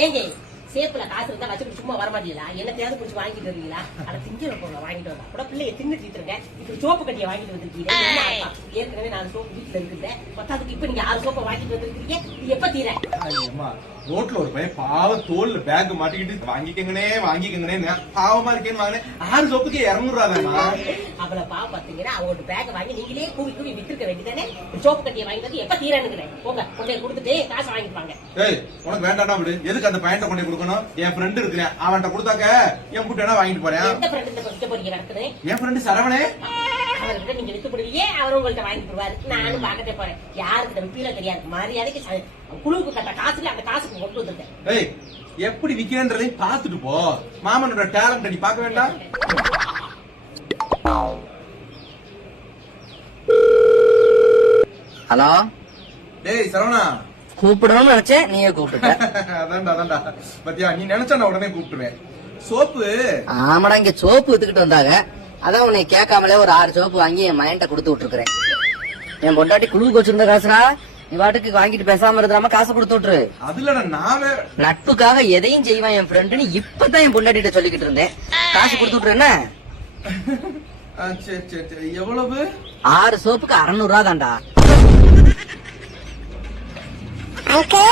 ஏங்க சேப்புல காசு இருந்தா வச்சுட்டு சும்மா வர மாட்டீங்களா? என்னத்தையாவது பிடிச்சி வாங்கிட்டு வருவீங்களா? அதை திங்கிற போங்க வாங்கிட்டு வந்தா கூட பிள்ளைய தின்னு தீத்துருங்க. இப்ப சோப்பு கட்டியை வாங்கிட்டு வந்திருக்கீங்க. ஏற்கனவே 4 சோப்பு வீட்டுல இருக்குது. பத்தாவதுக்கு இப்ப நீங்க 6 சோப்பை வாங்கிட்டு வந்திருக்கீங்க. இது எப்ப தீர? ரோட்ல ஒரு பையன் பாவ தோல்ல பேக் மாட்டிக்கிட்டு வாங்கிக்கங்கனே பாவமா இருக்கேன்னு வாங்கினேன். 6 சோப்புக்கு 200 ரூபாய்மா. அவளை பாவம் பாத்தீங்கன்னா அவங்களோட பேக் வாங்கி நீங்களே கூவி கூவி விட்டுருக்க வேண்டியதானே. சோப்பு கட்டியை வாங்கிட்டு வந்து எப்ப தீரனுங்கிறேன். போங்க கொண்டே கொடுத்துட்டு காசு வாங்கிட்டு வாங்க. ஏய் உனக்கு வேண்டாம்னா விடு. எதுக்கு அந்த பையன் கொண்டே கொடுக்கணும்? என் ஃப்ரெண்ட் இருக்கிறேன், அவன்கிட்ட கொடுத்தாக்க என் கூட்ட வாங்கிட்டு போறேன். எந்த ஃப்ரெண்ட் இந்த விற்க போறீங்க நடக்குது? என் ஃப்ரெண்டு சரவணே. அவர்கிட்ட நீங்க வித்து போடுவீங்க, அவர் உங்கள்ட்ட வாங்கிட்டு போடுவாரு. நானும் பாக்கட்டே போறேன். யாருக்கு விப்பீல தெரியாது. மரியாதைக்கு குழுவுக்கு கட்ட காசுல அந்த காசுக்கு கொண்டு வந்திருக்கேன். ஏய் எப்படி விக்கிறேன்றதையும் பாத்துட்டு போ. மாமனோட டேலண்ட் நீ பாக்க வேண்டாம். ஹலோ டேய் சரவணா, கூப்பிடணும்னு நினைச்சேன், நீயே கூப்பிட்ட. அதான்டா பத்தியா, நீ நினைச்சா நான் உடனே கூப்பிட்டுருவேன். சோப்பு ஆமாடா, இங்க சோப்பு வித்துக்கிட்டு வந்தாங்க. அதான் உன்னை கேட்காமலே ஒரு 6 சோப்பு வாங்கி என் மைண்ட கொடுத்து விட்டுருக்கேன். என் பொண்டாட்டி குழுவுக்கு வச்சிருந்த காசுரா, நீ வாட்டுக்கு வாங்கிட்டு பேசாம இருந்தாம காசு கொடுத்து விட்டுரு. அதுல நான் நட்புக்காக எதையும் செய்வான் என் ஃப்ரெண்டுன்னு இப்பதான் என் பொண்டாட்டிட்ட சொல்லிக்கிட்டு இருந்தேன். காசு கொடுத்து விட்டுரு. என்ன சரி எவ்வளவு? 6 சோப்புக்கு 600 ரூபா தான்டா. Okay.